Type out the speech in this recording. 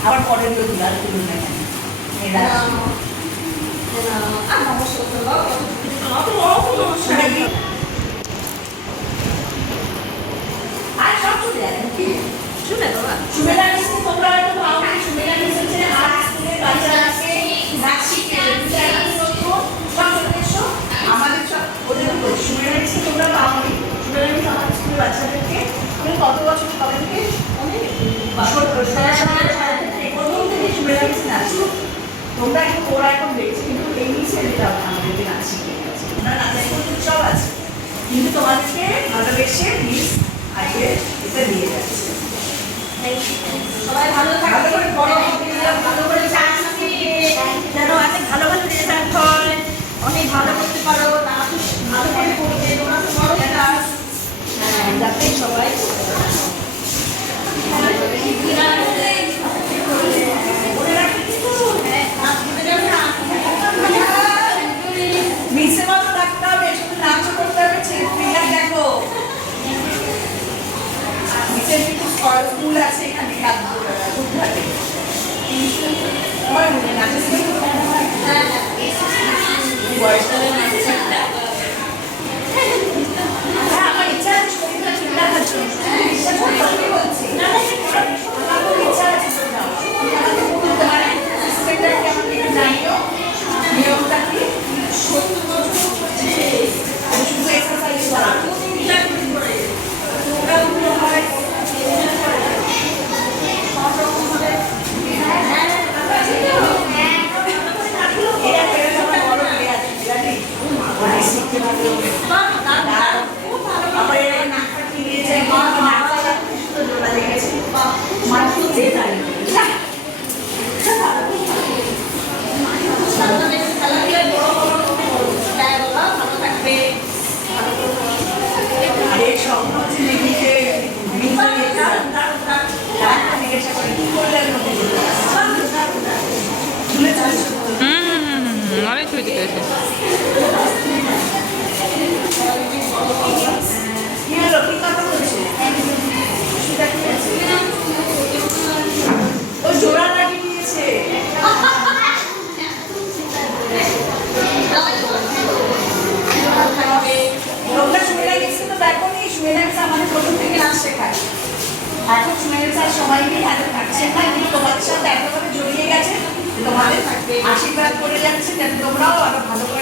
আবার পরের লোক আর তুলুন না কেন এরা আর সব চলে যাবে কি শুনে বাবা সুমেলা নিচে তোমরা একটু ভালো করে সুমেলা নিচে যে আর স্কুলে বাচ্চা আছে নাচ শিখে সব এসো আমাদের সব ওদের সুমেলা নিচে তোমরা পাওনি সুমেলা নিচে আমাদের স্কুলের বাচ্চাদেরকে তুমি কত বছর কবে থেকে অনেক বছর প্রথম থেকে সুমেলা নিচে নাচো তোমরা এখন ওরা এখন দেখছি কিন্তু এই নিচে যেটা আমাদেরকে নাচ শিখে গেছে তোমরা নাচের মধ্যে সব আছে কিন্তু তোমাদেরকে ভালোবেসে মিস আজকে এটা দিয়ে যাচ্ছে সবাই ভালো থাকবে বড় ভালো করে চান্স দিয়ে যেন অনেক ভালো ভালো রেজাল্ট হয় অনেক ভালো করতে পারো ভালো করে করবে তোমরা তো বড় ক্লাস হ্যাঁ যাতে সবাই মিসে ভালো থাকতে হবে শুধু নাচও করতে হবে ছেলে দেখো মিসের কিছু স্কুল আছে এখানে গুজরাটে আমার ইচ্ছা আছে শরীরটা ঠিক রাখার জন্য বলছি ইচ্ছা আছে তোমার সিস্টেমটাকে আমাকে জানিও নিয়মটা কি শুধু এক্সারসাইজ করা প্রোগ্রামগুলো হয় অনেক ছবি তুলেছে জোড়া লাগিয়ে দিয়েছে তোমরা সুমেলা গেছে তো দেখো নি সুমেলা গেছে আমাদের প্রথম থেকে নাচ শেখায় এখন সুমেলা স্যার সবাই নিয়ে হাতে থাকছে না কিন্তু তোমাদের সাথে এতভাবে জড়িয়ে গেছে তোমাদের আশীর্বাদ করে যাচ্ছে যাতে তোমরাও আরো ভালো করে